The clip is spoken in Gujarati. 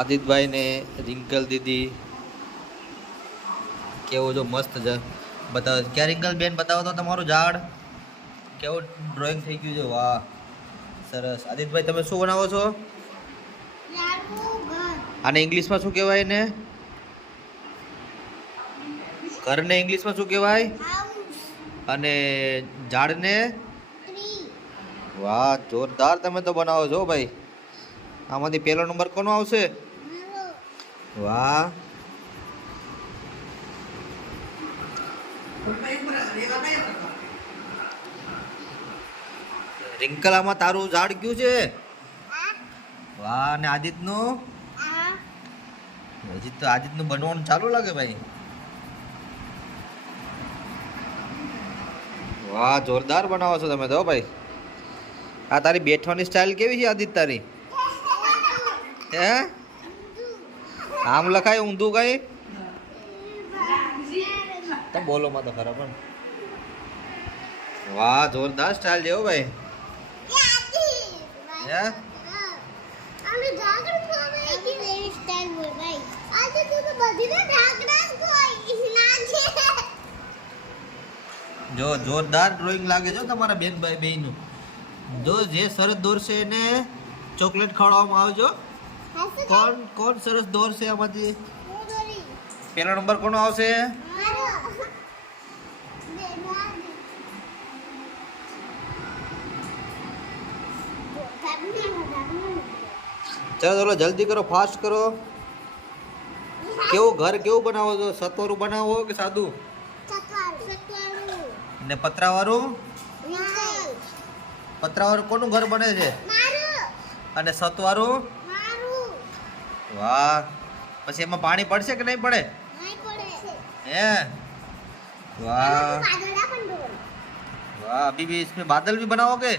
આદિતભાઈ ને રિંકલ દીદી કેવો જો મસ્ત બતાવો. ક્યાં રિંકલ બેન બતાવો તો તમારું ઝાડ કેવું ડ્રોઈંગ થઈ ગયું છે. વાહ સરસ. આદિતભાઈ તમે શું બનાવો છો? આને ઇંગ્લિશમાં શું કહેવાય ને? ઘરને ઇંગ્લિશમાં શું કહેવાય? અને ઝાડને? વાહ જોરદાર તમે તો બનાવો છો ભાઈ. આમાંથી પહેલો નંબર કોનો આવશે? વાહ. રિંકલ આમાં તારું ઝાડ કયું છે? વાહ. અને આદિતનું? હજી તો આદિતનું બનવાનું ચાલુ લાગે ભાઈ. વાહ જોરદાર બનાવો છો તમે તો ભાઈ. આ તારી બેઠવાની સ્ટાઇલ કેવી છે આદિત તારી? હે આમ લખાય ઊંધું કઈ તો બોલો માં તો ખરા પણ. વાહ જોરદાર સ્ટાઇલ જેવો ભાઈ. હે જો જોરદાર ડ્રોઈંગ લાગે છે તમારા બેન ભાઈ બેયનું. જો જે સરસ દોરશે એને ચોકલેટ ખવડાવવામાં આવજો. કોણ કોણ સરસ દોરશે આમાંથી? પહેલો નંબર કોનો આવશે? ચાલો ચાલો જલ્દી કરો, ફાસ્ટ કરો. કેવું ઘર કેવું બનાવો છો? સતવારું બનાવો કે સાદું? ને પતરાવાળું? પતરાવાળું કોનું ઘર બને છે? અને સતવારું? વાહ. પછી એમાં પાણી પડશે કે નહીં પડે? હે वाह वाह. अभी भी इसमें बादल भी बनाओगे?